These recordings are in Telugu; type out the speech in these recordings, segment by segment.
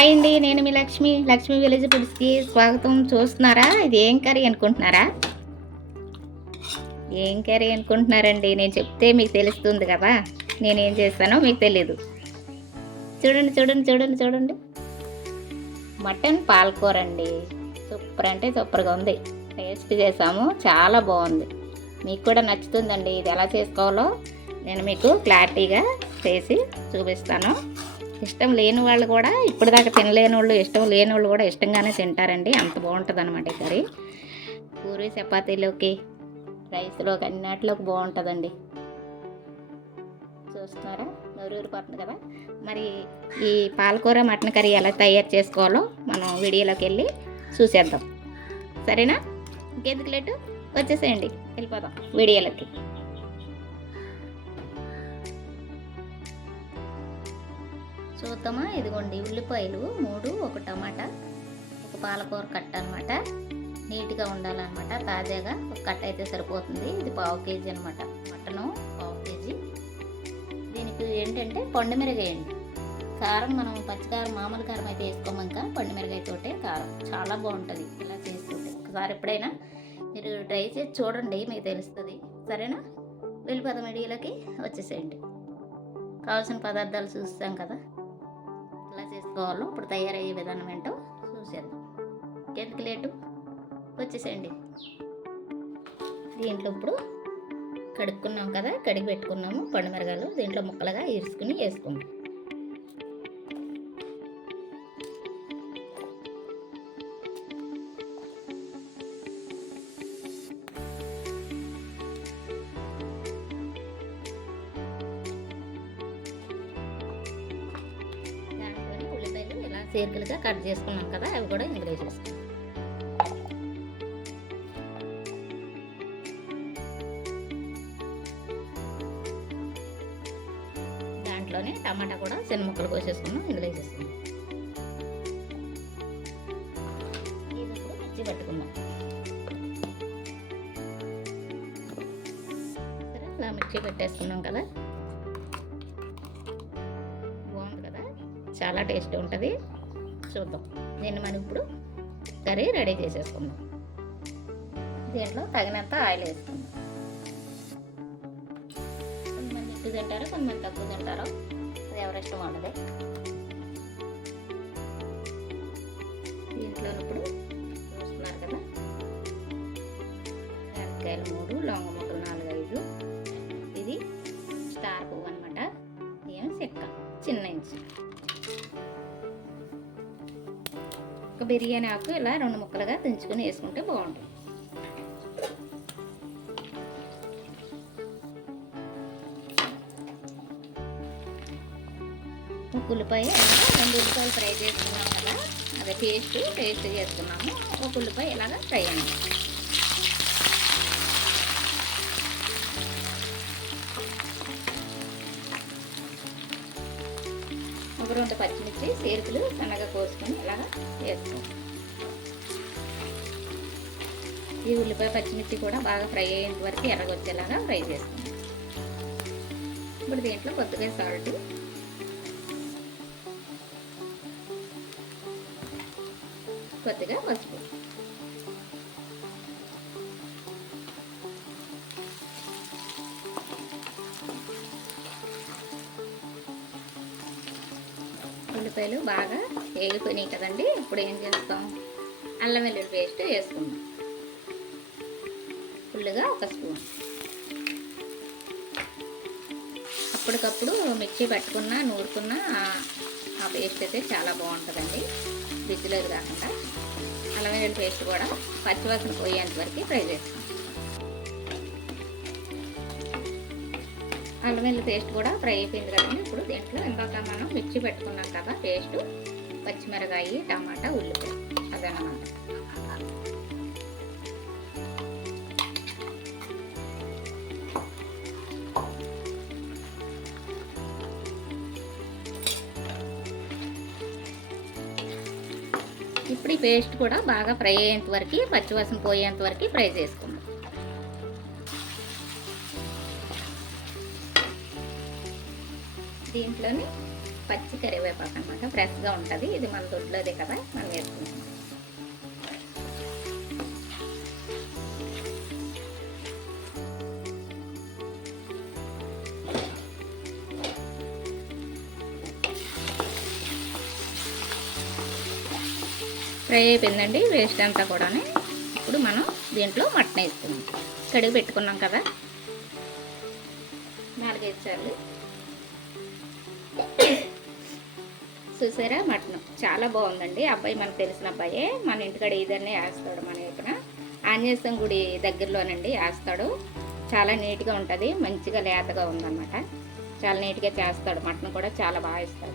హాయ్ అండి నేను మీ లక్ష్మి లక్ష్మి విలేజ్ ఫుడ్స్కి స్వాగతం. చూస్తున్నారా? ఇది ఏం కర్రీ అనుకుంటున్నారా? ఏం కర్రీ అనుకుంటున్నారండి? నేను చెప్తే మీకు తెలుస్తుంది కదా. నేనేం చేస్తానో మీకు తెలీదు. చూడండి చూడండి చూడండి చూడండి. మటన్ పాలకూర అండి. సూపర్ అంటే సూపర్గా ఉంది. టేస్ట్ చేసాము చాలా బాగుంది. మీకు కూడా నచ్చుతుందండి. ఇది ఎలా చేసుకోవాలో నేను మీకు క్లారిటీగా చేసి చూపిస్తాను. ఇష్టం లేని వాళ్ళు కూడా ఇప్పుడు దాకా తినలేని వాళ్ళు ఇష్టం లేని వాళ్ళు కూడా ఇష్టంగానే తింటారండి. అంత బాగుంటుంది అనమాట ఈ కర్రీ. పూరి చపాతీలోకి రైస్లోకి అన్నిటిలోకి బాగుంటుందండి. చూస్తున్నారా? నూరూరిపోతుంది కదా? మరి ఈ పాలకూర మటన్ కర్రీ ఎలా తయారు చేసుకోవాలో మనం వీడియోలోకి వెళ్ళి చూసేద్దాం. సరేనా? ఇంకెందుకు లేటు? వచ్చేసేయండి. వెళ్ళిపోదాం. వీడియోలోకి. చూద్దామా ఇదిగోండి ఉల్లిపాయలు మూడు ఒక టమాటా ఒక పాలకూర కట్ట అనమాట నీట్గా ఉండాలన్నమాట తాజాగా ఒక కట్ట అయితే సరిపోతుంది. ఇది పావు కేజీ అనమాట మటను పావు కేజీ. దీనికి ఏంటంటే పండుమిరగాయండి. కారం మనం పచ్చికారం మామూలు కారం అయితే వేసుకోము ఇంకా పండు కారం. చాలా బాగుంటుంది ఇలా చేసుకుంటే ఒకసారి ఎప్పుడైనా మీరు ట్రై చేసి చూడండి మీకు తెలుస్తుంది. సరేనా? వెళ్ళిపోదాం వీడియోలోకి వచ్చేసేయండి. కావాల్సిన పదార్థాలు చూస్తాం కదా. ఎలా చేసుకోవాలో ఇప్పుడు తయారయ్యే విధానం ఏంటో చూసేద్దాం. ఎందుకు లేటు? వచ్చేసేయండి. దీంట్లో ఇప్పుడు కడుక్కున్నాం కదా కడిగి పెట్టుకున్నాము పండుమిరగాలు దీంట్లో ముక్కలుగా ఇరుచుకుని వేసుకుందాం సీరికలుగా కట్ చేసుకున్నాం కదా అవి కూడా ఇందులో వేసేస్తాం. దాంట్లోనే టమాటా కూడా చిన్న ముక్కలు కోసేసుకున్నాం ఇందులో వేసేసుకున్నాం. ఇది ఇప్పుడు మిర్చి పట్టుకుందాం. ఇలా మిర్చి పెట్టేసుకున్నాం కదా. బాగుంది కదా? చాలా టేస్ట్ ఉంటుంది. చూద్దాం. దీన్ని మనం ఇప్పుడు కర్రీ రెడీ చేసేసుకుందాం. దీంట్లో తగినంత ఆయిల్ వేసుకుందాం. కొంతమంది ఎక్కువ తింటారు కొంతమంది తక్కువ తింటారు. అది ఎవరిష్టం వాళ్ళదే. దీంట్లో ఇప్పుడు చూస్తున్నారు కదా. మిరపకాయలు మూడు లొంగ ముక్కలు నాలుగు ఐదు. ఇది స్టార్ పువ్వు అనమాట ఏమి చెక్క? చిన్న ఇంచు. ఒక బిర్యానీ ఆకు ఇలా రెండు ముక్కలుగా తుంచుకొని వేసుకుంటే బాగుంటుంది. ఒక ఉల్లిపాయ రెండు ఉల్లిపాయలు ఫ్రై చేసుకున్నాం కదా అదే పేస్ట్ పేస్ట్ చేసుకున్నాము ఒక ఉల్లిపాయ ఇలాగ ఫ్రై అయ్యాము వచ్చి సీరకులు సన్నగా కోసుకొని ఇలాగా వేసుకోండి ఈ ఉల్లిపాయ పచ్చిమిర్చి కూడా బాగా ఫ్రై అయ్యేంత వరకు ఎర్రగొచ్చేలాగా ఫ్రై చేసుకోండి ఇప్పుడు దీంట్లో కొద్దిగా సాల్ట్. కొద్దిగా పసుపు. బాగా వేగిపోయినాయి కదండి. ఇప్పుడు ఏం చేస్తాం? అల్లం వెల్లుల్లి పేస్ట్ వేసుకుందాం. ఫుల్గా ఒక స్పూన్. అప్పటికప్పుడు మిర్చి పట్టుకున్నా నూరుకున్నా ఆ- పేస్ట్ అయితే చాలా బాగుంటుందండి. ఫ్రిడ్జ్లో కాకుండా. అల్లం వెల్లుల్లి పేస్ట్ కూడా పచ్చివాసన పోయేంత వరకు ఫ్రై చేస్తాం. అల్లం వెల్లుల్లి పేస్ట్ కూడా ఫ్రై అయిపోయింది కదండి. ఇప్పుడు దీంట్లో ఇందాక మనం మిర్చి పెట్టుకున్నాం కదా పేస్ట్ పచ్చిమిరకాయ టమాటా ఉల్లిపాయ అదనమాట ఇప్పుడు ఈ పేస్ట్ కూడా బాగా ఫ్రై అయ్యేంత వరకు పచ్చివాసన పోయేంత వరకు ఫ్రై చేసుకుందాం. దీంట్లోని పచ్చి కరివేపాకు అనమాట ఫ్రెష్గా ఉంటుంది. ఇది మన దొడ్లోదే కదా మనం వేసుకుంటాం. ఫ్రై అయిపోయిందండి. వేస్ట్ అంతా కూడా ఇప్పుడు మనం దీంట్లో మటన్ వేసుకుందాం. కడిగి పెట్టుకున్నాం కదా. నాలుగైదు సార్లు చూసారా? మటన్. చాలా బాగుందండి. అబ్బాయి మనకు తెలిసిన అబ్బాయే. మన ఇంటికాడ ఇదన్నీ వేస్తాడు మన వైపున. ఆంజనేయం గుడి దగ్గరలోనండి వేస్తాడు. చాలా నీట్గా ఉంటుంది. మంచిగా లేతగా ఉందన్నమాట. చాలా నీట్గా చేస్తాడు. మటన్ కూడా చాలా బాగా ఇస్తాడు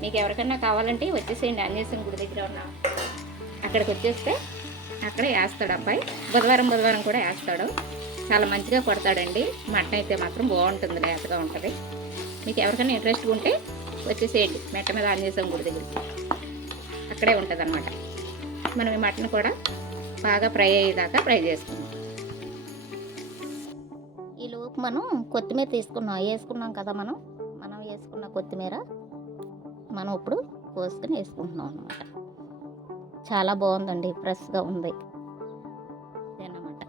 మీకు ఎవరికైనా కావాలంటే వచ్చేసేయండి. ఆంజనేయం గుడి దగ్గర ఉన్న అక్కడికి వచ్చేస్తే అక్కడ వేస్తాడు అబ్బాయి. బుధవారం బుధవారం కూడా వేస్తాడు. చాలా మంచిగా కొడతాడండి. మటన్ అయితే మాత్రం బాగుంటుంది. లేతగా ఉంటుంది. మీకు ఎవరికైనా ఇంట్రెస్ట్ ఉంటే వచ్చేసేయండి మెట్ట మీద ఆంజనేయం గుడి దగ్గరికి అక్కడే ఉంటుంది అనమాట మనం ఈ మటన్ కూడా బాగా ఫ్రై అయ్యేదాకా ఫ్రై చేసుకుందాం. ఈ లోపు మనం కొత్తిమీర తీసుకున్నాం. వేసుకున్నాం కదా మనం? మనం వేసుకున్న కొత్తిమీర మనం ఇప్పుడు కోసుకొని వేసుకుంటున్నాం అనమాట చాలా బాగుందండి. ఫ్రెష్గా ఉంది. అదనమాట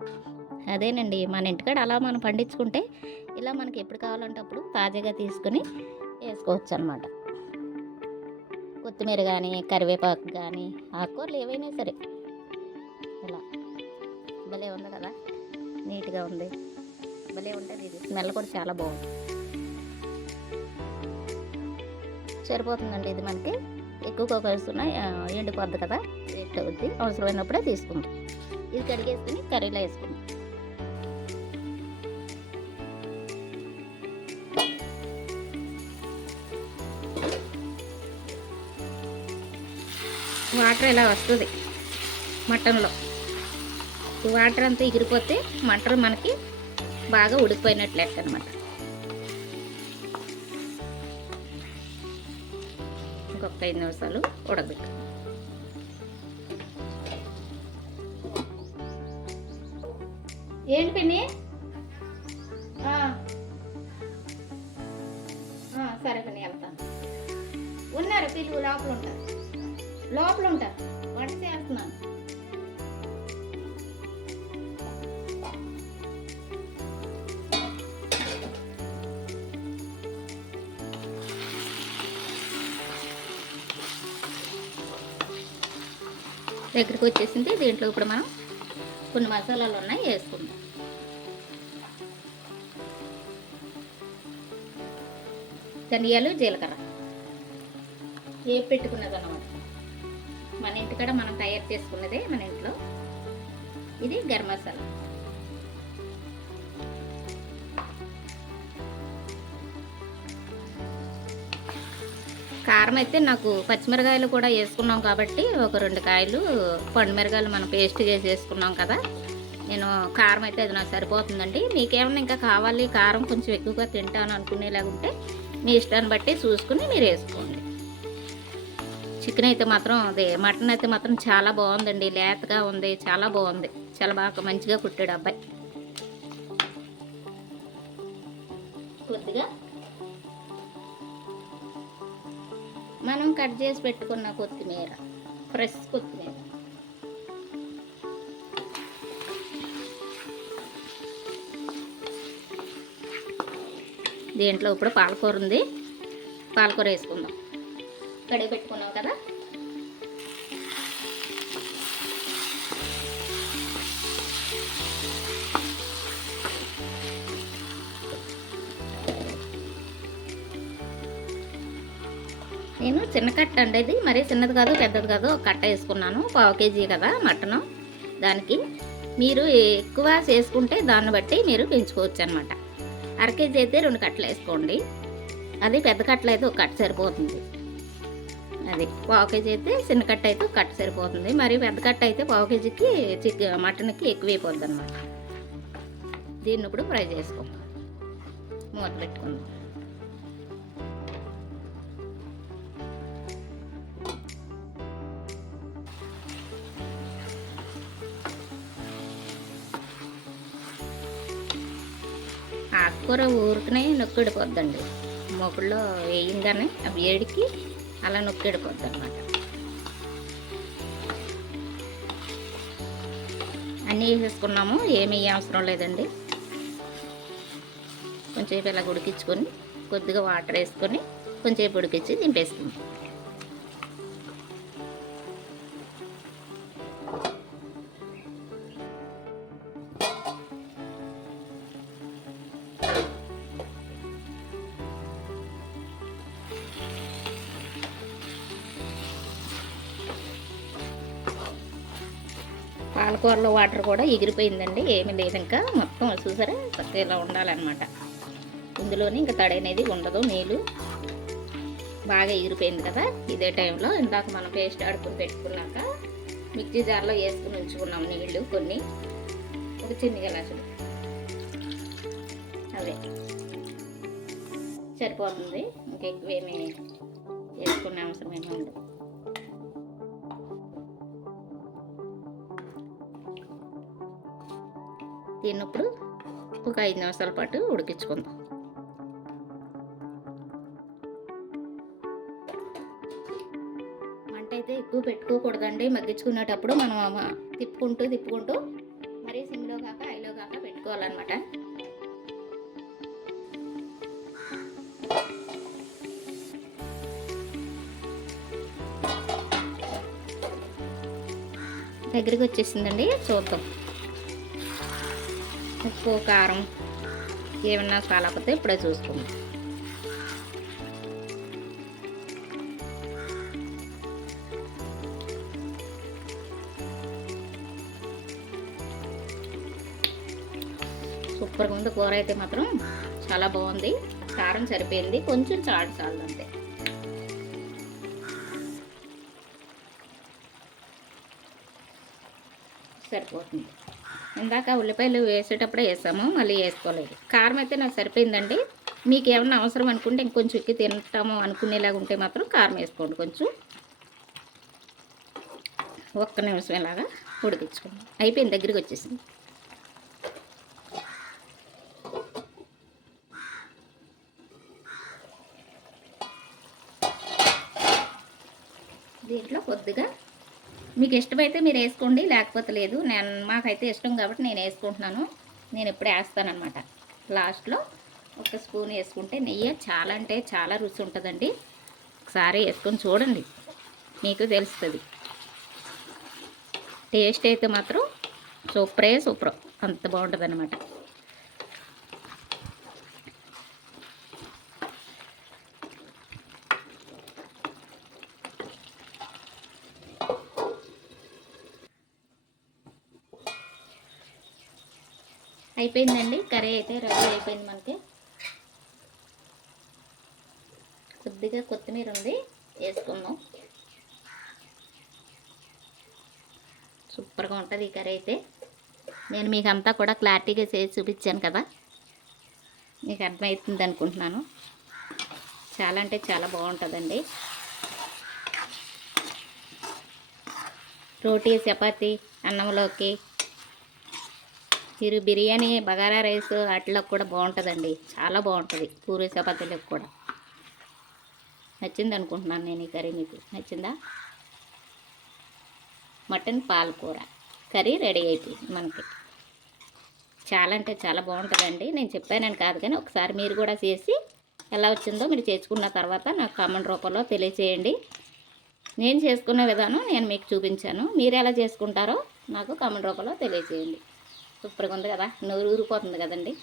అదేనండి. మన ఇంటికాడ అలా మనం పండించుకుంటే ఇలా మనకి ఎప్పుడు కావాలంటే అప్పుడు తాజాగా తీసుకుని వేసుకోవచ్చు అనమాట కొత్తిమీర కానీ కరివేపాకు కానీ ఆకుకూరలు ఏవైనా సరే. ఇలా. భలే ఉంది కదా? నీట్గా ఉంది. భలే ఉంటుంది ఇది. స్మెల్ కూడా చాలా బాగుంది. సరిపోతుందండి ఇది మనకి. ఎక్కువగా కలుస్తున్న ఎండిపోద్ది కదా? వేస్ట్ అవుద్ది. అవసరమైనప్పుడే తీసుకుందాం. ఇది కడిగేసుకుని కర్రీలో వేసుకుందాం. వాటర్ ఇలా వస్తుంది మటన్లో. వాటర్ అంతా ఎగిరిపోతే మటన్ మనకి బాగా ఉడికిపోయినట్లు లెక్క అనమాట ఇంకొక ఐదు నిమిషాలు ఉడకబెట్టు. ఏంటి దగ్గరికి వచ్చేసింది. దీంట్లో ఇప్పుడు మనం కొన్ని మసాలాలు ఉన్నాయి వేసుకుందాం. ధనియాలు జీలకర్ర. ఏ పెట్టుకున్నది అనమాట మన ఇంటికాడ మనం తయారు చేసుకున్నదే మన ఇంట్లో. ఇది గరం మసాలా. కారం అయితే నాకు పచ్చిమిరకాయలు కూడా వేసుకున్నాం కాబట్టి ఒక రెండు కాయలు పండు మనం పేస్ట్ చేసి వేసుకున్నాం కదా. నేను కారం అయితే అది నాకు సరిపోతుందండి. మీకేమన్నా ఇంకా కావాలి? కారం కొంచెం ఎక్కువగా తింటాను అనుకునేలాగుంటే మీ ఇష్టాన్ని బట్టి చూసుకుని మీరు వేసుకోండి. చికెన్ అయితే మాత్రం అదే మటన్ అయితే మాత్రం చాలా బాగుందండి. లేతగా ఉంది చాలా బాగుంది. చాలా బాగా మంచిగా కుట్టాడు అబ్బాయి. కొద్దిగా మనం కట్ చేసి పెట్టుకున్న కొత్తిమీర ఫ్రెష్ కొత్తిమీర. దీంట్లో ఇప్పుడు పాలకూర ఉంది. పాలకూర వేసుకుందాం. కడిగి పెట్టుకున్నాం కదా? నేను చిన్న కట్ట అండి ఇది. మరీ చిన్నది కాదు పెద్దది కాదు ఒక కట్ట వేసుకున్నాను. పావు కేజీ కదా మటను. దానికి మీరు ఎక్కువ చేసుకుంటే దాన్ని బట్టి మీరు పెంచుకోవచ్చు అనమాట అర కేజీ అయితే రెండు కట్టలు వేసుకోండి. అది పెద్ద కట్టలు అయితే ఒక కట్ట సరిపోతుంది. అది పావు కేజీ అయితే చిన్న కట్ట అయితే ఒక కట్ట సరిపోతుంది. మరి పెద్ద కట్ట అయితే పావు కేజీకి చిక్ మటన్కి ఎక్కువైపోద్ది అనమాట దీన్ని ఇప్పుడు ఫ్రై చేసుకో. మూత పెట్టుకుందాం. కూర ఊరికనే నొక్కిడిపోద్దండి మొగుల్లో వేయంగానే ఆ వేడికి అలా నొక్కిడిపోద్ది అనమాట అన్నీ వేసేసుకున్నాము ఏమీ అవసరం లేదండి. కొంచెంసేపు ఇలా ఉడికించుకొని కొద్దిగా వాటర్ వేసుకొని కొంచెంసేపు ఉడికించి దింపేసుకుంటాం పాలకూరలో వాటర్ కూడా ఎగిరిపోయిందండి ఏమీ లేదు ఇంకా. మొత్తం చూసారా? చక్కగా ఇలా ఉండాలన్నమాట. ఇందులోనే ఇంకా తడి అనేది ఉండదు నీళ్ళు బాగా ఎగిరిపోయింది కదా. ఇదే టైంలో ఇందాక మనం పేస్ట్ ఆడుకుని పెట్టుకున్నాక మిక్సీ జార్లో వేసుకుని ఉంచుకున్నాం నీళ్ళు కొన్ని. ఒక చిన్న గలాసులు అదే. సరిపోతుంది. ఇంకా ఎక్కువేమీ వేసుకునే అవసరం ఏమి ఉండదు. తిన్నప్పుడు ఒక ఐదు నిమిషాల పాటు ఉడికించుకుందాం. మంట అయితే ఎక్కువ పెట్టుకోకూడదండి. మగ్గించుకునేటప్పుడు మనం తిప్పుకుంటూ తిప్పుకుంటూ మరీ సిమ్లో కాక ఐలో కాక పెట్టుకోవాలన్నమాట. దగ్గరికి వచ్చేసిందండి చూద్దాం. ఉప్పు కారం ఏమన్నా కాలకపోతే ఇప్పుడే చూసుకుందాం సూపర్గా ఉంది. కూర అయితే మాత్రం చాలా బాగుంది. కారం సరిపోయింది. కొంచెం చాటు చాలు అంతే. సరిపోతుంది. ఇందాక ఉల్లిపాయలు వేసేటప్పుడే వేసాము మళ్ళీ వేసుకోలేదు. కారం అయితే నాకు సరిపోయిందండి. మీకు ఏమన్నా అవసరం అనుకుంటే ఇంకొంచెం ఎక్కి తింటాము అనుకునేలాగా ఉంటే మాత్రం కారం వేసుకోండి కొంచెం. ఒక్క నిమిషం ఇలాగా ఉడికించుకోండి అయిపోయింది దగ్గరికి వచ్చేసింది దీంట్లో కొద్దిగా మీకు ఇష్టమైతే మీరు వేసుకోండి లేకపోతే లేదు. నేను మాకైతే ఇష్టం కాబట్టి నేను వేసుకుంటున్నాను. నేను ఎప్పుడు వేస్తానమాట లాస్ట్లో ఒక స్పూన్ వేసుకుంటే నెయ్యి చాలా అంటే చాలా రుచి ఉంటుందండి. ఒకసారి వేసుకొని చూడండి. మీకు తెలుస్తుంది. టేస్ట్ అయితే మాత్రం సూపరే సూపర్. అంత బాగుంటుంది అయిపోయిందండి కర్రీ అయితే రెడీ అయిపోయింది మనకి. కొద్దిగా కొత్తిమీర ఉంది వేసుకుందాం. సూపర్గా ఉంటుంది ఈ కర్రీ అయితే. నేను మీకు అంతా కూడా క్లారిటీగా చేసి చూపించాను కదా. మీకు అర్థమవుతుంది అనుకుంటున్నాను. చాలా అంటే చాలా బాగుంటుందండి. రోటీ చపాతి అన్నంలోకి మీరు బిర్యానీ బగారా రైస్ వాటిలో కూడా బాగుంటుందండి. చాలా బాగుంటుంది. పూరి చపాతీలకు కూడా. నచ్చింది అనుకుంటున్నాను నేను ఈ కర్రీ మీకు. నచ్చిందా? మటన్ పాలకూర. కర్రీ రెడీ అయిపోయింది మనకి. చాలా అంటే చాలా బాగుంటుందండి. నేను చెప్పానని కాదు కానీ ఒకసారి మీరు కూడా చేసి ఎలా వచ్చిందో మీరు చేసుకున్న తర్వాత నాకు కామెంట్ రూపంలో తెలియచేయండి. నేను చేసుకున్న విధానం నేను మీకు చూపించాను. మీరు ఎలా చేసుకుంటారో నాకు కామెంట్ రూపంలో తెలియజేయండి సూపర్గా ఉంది కదా. నోరు ఊరిపోతుంది కదండి.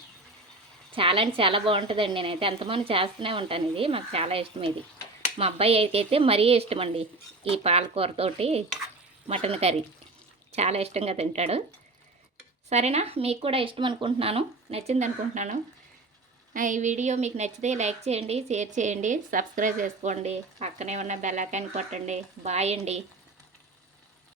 చాలా అంటే చాలా బాగుంటుందండి. నేనైతే ఎంతమంది చేస్తూనే ఉంటాను ఇది. మాకు చాలా ఇష్టం ఇది. మా అబ్బాయి అయితే మరీ ఇష్టం అండి ఈ పాలకూరతోటి మటన్ కర్రీ. చాలా ఇష్టంగా తింటాడు. సరేనా? మీకు కూడా ఇష్టం అనుకుంటున్నాను. నచ్చింది అనుకుంటున్నాను. ఈ వీడియో మీకు నచ్చితే లైక్ చేయండి షేర్ చేయండి సబ్స్క్రైబ్ చేసుకోండి. పక్కనే ఉన్న బెల్ ఐకాన్ కొట్టండి. బాయ్ అండి.